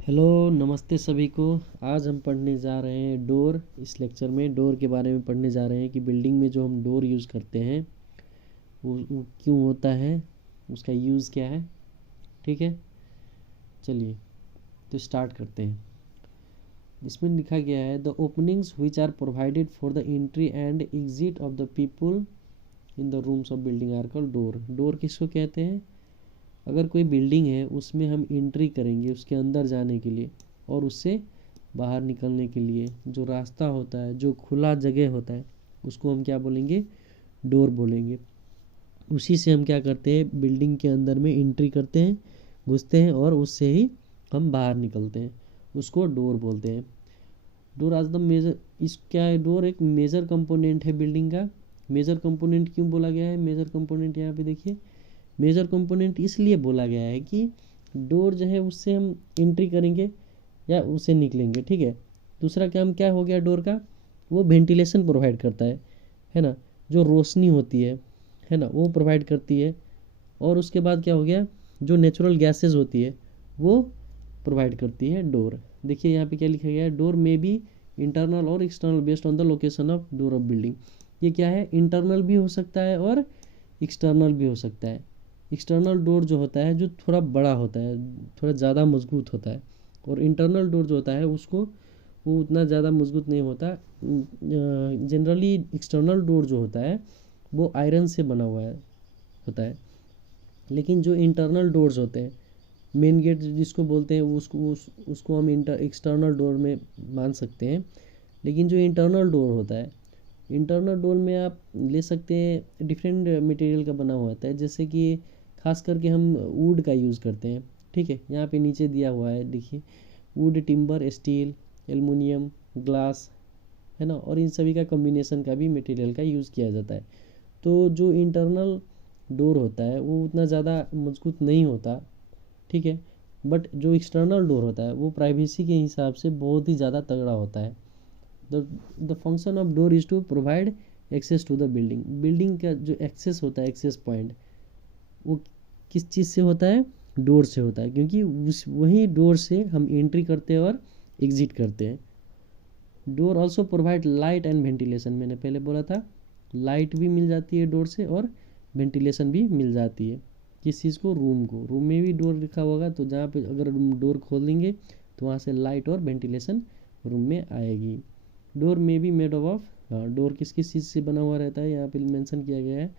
Hello, नमस्ते सभी को। आज हम पढ़ने जा रहे हैं डोर। इस लेक्चर में डोर के बारे में पढ़ने जा रहे हैं कि बिल्डिंग में जो हम डोर यूज़ करते हैं वो क्यों होता है, उसका यूज़ क्या है। ठीक है, चलिए तो स्टार्ट करते हैं। इसमें लिखा गया है the openings which are provided for the entry and exit of the people in the rooms of building are called door. Door किसको कहते हैं? अगर कोई बिल्डिंग है उसमें हम एंट्री करेंगे उसके अंदर जाने के लिए और उससे बाहर निकलने के लिए जो रास्ता होता है, जो खुला जगह होता है, उसको हम क्या बोलेंगे? डोर बोलेंगे। उसी से हम क्या करते हैं, बिल्डिंग के अंदर में एंट्री करते हैं, घुसते हैं और उससे ही हम बाहर निकलते हैं, उसको डोर बोलते हैं। डोर आज द मेजर इस क्या है, डोर एक मेजर कंपोनेंट है बिल्डिंग का। मेजर कंपोनेंट क्यों बोला गया है? मेजर कंपोनेंट यहाँ पे देखिए, मेजर कंपोनेंट इसलिए बोला गया है कि डोर जो है उससे हम एंट्री करेंगे या उससे निकलेंगे। ठीक है, दूसरा काम क्या हो गया डोर का? वो वेंटिलेशन प्रोवाइड करता है ना, जो रोशनी होती है ना, वो प्रोवाइड करती है। और उसके बाद क्या हो गया, जो नेचुरल गैसेज होती है वो प्रोवाइड करती है डोर। देखिए यहाँ पे क्या लिखा गया है, डोर में बी इंटरनल और external based on the location of door of building. ये क्या है, इंटरनल भी हो सकता है और एक्सटर्नल भी हो सकता है। एक्सटर्नल डोर जो होता है जो थोड़ा बड़ा होता है, थोड़ा ज़्यादा मजबूत होता है, और इंटरनल डोर जो होता है उसको वो उतना ज़्यादा मजबूत नहीं होता। जनरली एक्सटर्नल डोर जो होता है वो आयरन से बना हुआ होता है, लेकिन जो इंटरनल डोर्स होते हैं, मेन गेट जिसको बोलते हैं, उसको हम एक्सटर्नल डोर में मान सकते हैं। लेकिन जो इंटरनल डोर होता है, इंटरनल डोर में आप ले सकते हैं डिफरेंट मटेरियल का बना हुआ होता है, जैसे कि खास करके हम वुड का यूज़ करते हैं। ठीक है, यहाँ पे नीचे दिया हुआ है देखिए, would, timber, steel, aluminium, glass, है ना, और इन सभी का कॉम्बिनेशन का भी मटेरियल का यूज़ किया जाता है। तो जो इंटरनल डोर होता है वो उतना ज़्यादा मजबूत नहीं होता। ठीक है, बट जो एक्सटर्नल डोर होता है वो प्राइवेसी के हिसाब से बहुत ही ज़्यादा तगड़ा होता है। The function of door is to provide access to the building. Building का जो एक्सेस होता है, एक्सेस पॉइंट, वो किस चीज़ से होता है? डोर से होता है, क्योंकि उस वही डोर से हम एंट्री करते हैं और एग्जिट करते हैं। Door also provide light and ventilation. मैंने पहले बोला था, लाइट भी मिल जाती है डोर से और वेंटिलेशन भी मिल जाती है। किस चीज़ को? रूम को। रूम में भी डोर लिखा होगा, तो जहाँ पे अगर डोर खोल देंगे तो वहाँ से लाइट और वेंटिलेशन रूम में आएगी। डोर में भी मेड ऑफ, हाँ, डोर किस किस चीज़ से बना हुआ रहता है यहाँ पे मेंशन किया गया है,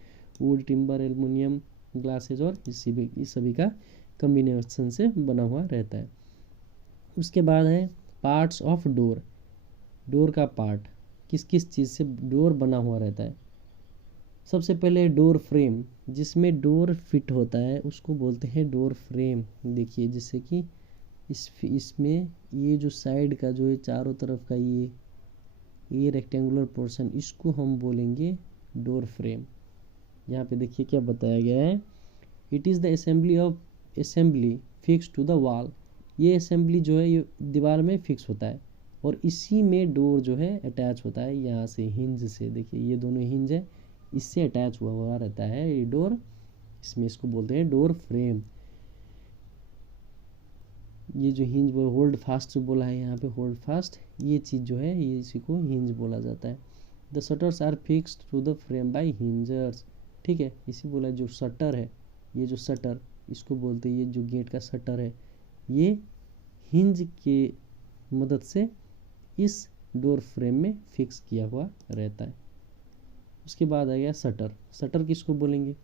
वुड, टिम्बर, एल्युमिनियम, ग्लासेज और इस सभी का कम्बिनेशन से बना हुआ रहता है। उसके बाद है पार्ट्स ऑफ डोर। डोर का पार्ट किस किस चीज़ से डोर बना हुआ रहता है? सबसे पहले डोर फ्रेम, जिसमें डोर फिट होता है उसको बोलते हैं डोर फ्रेम। देखिए जैसे कि इसमें ये जो साइड का जो है, चारों तरफ का ये रेक्टेंगुलर पोर्शन, इसको हम बोलेंगे डोर फ्रेम। यहाँ पे देखिए क्या बताया गया है, it is the assembly fix to the wall. ये असेंबली जो है ये दीवार में फिक्स होता है और इसी में डोर जो है अटैच होता है यहाँ से, हिंज से। देखिए ये दोनों हिंज है, इससे अटैच हुआ रहता है ये डोर, इसमें इसको बोलते हैं डोर फ्रेम। ये जो हिंज होल्ड फास्ट जो बोला है यहाँ पे, होल्ड फास्ट, ये चीज़ जो है ये इसी को हिंज बोला जाता है। The shutters are fixed to the frame by hinges. ठीक है, इसी बोला जो शटर है, ये जो शटर इसको बोलते हैं, ये जो गेट का शटर है ये हिंज के मदद से इस डोर फ्रेम में फिक्स किया हुआ रहता है। उसके बाद आ गया शटर। शटर किसको बोलेंगे?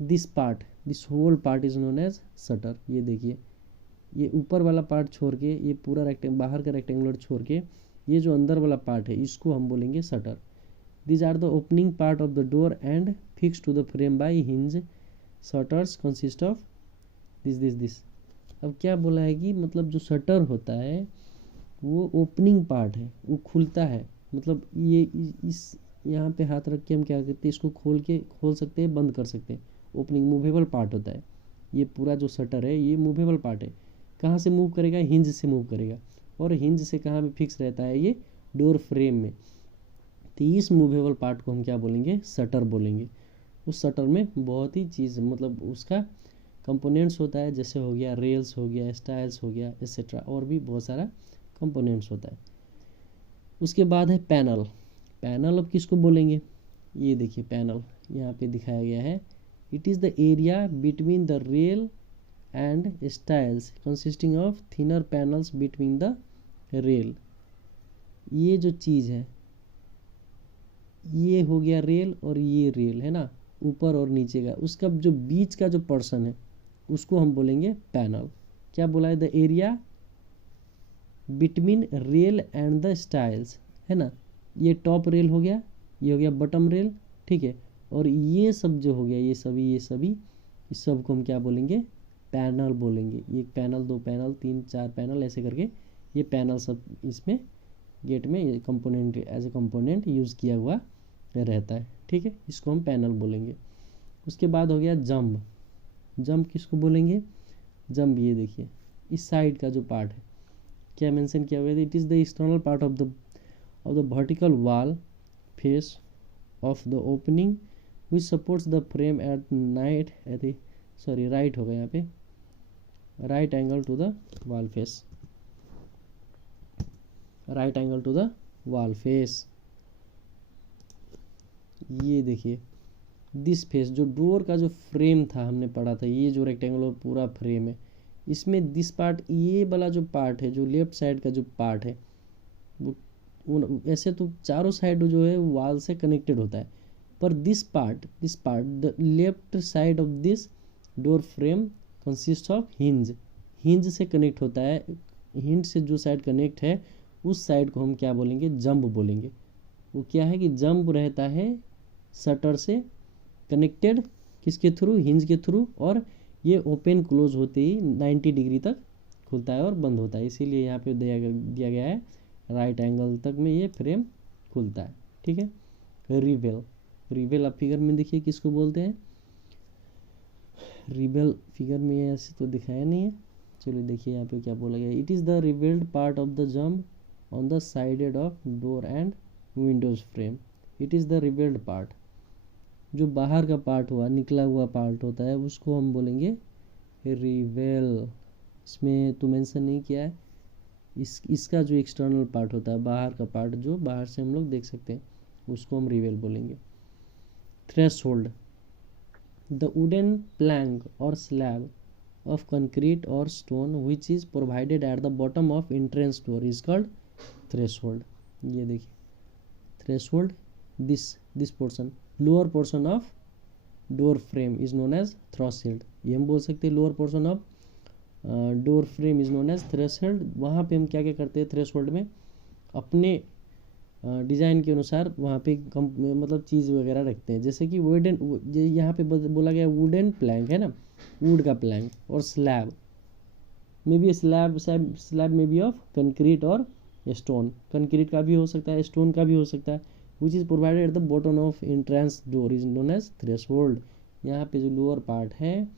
This whole part is known as shutter. ये देखिए, ये ऊपर वाला पार्ट छोड़ के, ये पूरा बाहर का रेक्टेंगुलर छोड़ के, ये जो अंदर वाला पार्ट है इसको हम बोलेंगे shutter. These are the opening part of the door and fixed to the frame by hinge. Shutters consist of this. अब क्या बोला है कि मतलब जो शटर होता है वो ओपनिंग पार्ट है, वो खुलता है। मतलब ये इस यहाँ पे हाथ रख के हम क्या करते हैं, इसको खोल सकते हैं, बंद कर सकते हैं। ओपनिंग मूवेबल पार्ट होता है। ये पूरा जो शटर है ये मूवेबल पार्ट है। कहाँ से मूव करेगा? हिंज से मूव करेगा। और हिंज से कहाँ पे फिक्स रहता है? ये डोर फ्रेम में। तो इस मूवेबल पार्ट को हम क्या बोलेंगे? शटर बोलेंगे। उस शटर में बहुत ही चीज़, मतलब उसका कंपोनेंट्स होता है, जैसे हो गया रेल्स, हो गया स्टाइल्स, हो गया एक्सेट्रा, और भी बहुत सारा कंपोनेंट्स होता है। उसके बाद है पैनल। पैनल अब किसको बोलेंगे, ये देखिए पैनल यहाँ पे दिखाया गया है। It is the area between the rail and styles consisting of thinner panels between the rail. ये जो चीज़ है, ये हो गया रेल और ये रेल है ना, ऊपर और नीचे का, उसका जो बीच का जो पर्सन है उसको हम बोलेंगे पैनल। क्या बोला है, the area between rail and the styles, है ना। ये टॉप रेल हो गया, ये हो गया बॉटम रेल, ठीक है। और ये सब जो हो गया, ये सभी इस सब को हम क्या बोलेंगे, पैनल बोलेंगे। ये पैनल, 2 पैनल, 3 4 पैनल, ऐसे करके ये पैनल सब इसमें गेट में ये component as a component use किया हुआ रहता है, ठीक है। इसको हम पैनल बोलेंगे। उसके बाद हो गया जंप। जंप किसको बोलेंगे, जंप ये देखिए इस साइड का जो पार्ट है, क्या मेंशन किया हुआ है, it is the external part of the vertical wall face of the opening which supports the frame at night at sorry right होगा यहाँ पे, right angle to the wall face, right angle to the wall face. ये देखिए this face, जो door का जो frame था हमने पढ़ा था, ये जो रेक्टेंगुलर पूरा फ्रेम है, इसमें दिस पार्ट, ये वाला जो पार्ट है, जो लेफ्ट साइड का जो पार्ट है, वो ऐसे तो चारों साइड जो है वॉल से कनेक्टेड होता है, पर this part the left side of this door frame consist of hinge. Hinge से कनेक्ट होता है, हिंज से जो साइड कनेक्ट है उस साइड को हम क्या बोलेंगे, जंप बोलेंगे। वो क्या है कि जंप रहता है शटर से कनेक्टेड, किसके थ्रू, हिंज के थ्रू, और ये ओपन क्लोज होते ही 90 डिग्री तक खुलता है और बंद होता है, इसीलिए यहाँ पे दिया गया है राइट एंगल तक में ये फ्रेम खुलता है, ठीक है। रिवेल, रिवेल आप फिगर में देखिए किसको बोलते हैं, रिवेल फिगर में ऐसे तो दिखाया नहीं है, चलिए देखिए यहाँ पे क्या बोला गया, it is the revelled part of the jump on the sided of door and Windows frame. It is the revelled part, जो बाहर का पार्ट हुआ, निकला हुआ पार्ट होता है, उसको हम बोलेंगे रिवेल। इसमें तो मेंशन नहीं किया है, इसका जो एक्सटर्नल पार्ट होता है, बाहर का पार्ट जो बाहर से हम लोग देख सकते हैं, उसको हम रिवेल बोलेंगे। थ्रेशोल्ड, द वुडन प्लैंक और स्लैब ऑफ कंक्रीट और stone which is provided at the bottom of entrance door is called threshold. ये देखिए threshold, this portion, lower portion of door frame is known as threshold. ये हम बोल सकते हैं lower portion of door frame is known as threshold. वहाँ पे हम क्या क्या करते हैं थ्रेशोल्ड में, अपने डिज़ाइन के अनुसार वहाँ पे मतलब चीज़ वगैरह रखते हैं, जैसे कि वुडन, यहाँ पे बोला गया वुडन प्लैंक है ना, वुड का प्लैंक, और स्लैब में भी, स्लैब में भी ऑफ कंक्रीट और स्टोन, कंक्रीट का भी हो सकता है, स्टोन का भी हो सकता है, which is provided at the bottom of entrance door is known as threshold. यहाँ पे जो लोअर पार्ट है,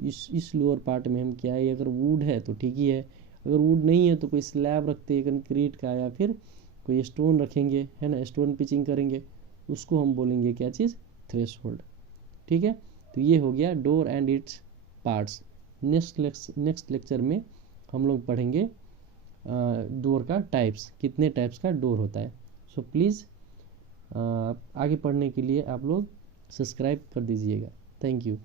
इस लोअर पार्ट में हम क्या है, अगर वुड है तो ठीक ही है, अगर वुड नहीं है तो कोई स्लैब रखते हैं कंक्रीट का, या फिर कोई स्टोन रखेंगे, है ना, स्टोन पिचिंग करेंगे, उसको हम बोलेंगे क्या चीज़, थ्रेशोल्ड, ठीक है। तो ये हो गया door and its parts. Next lecture में हम लोग पढ़ेंगे डोर का टाइप्स, कितने टाइप्स का डोर होता है। सो प्लीज़ आगे पढ़ने के लिए आप लोग सब्सक्राइब कर दीजिएगा। Thank you.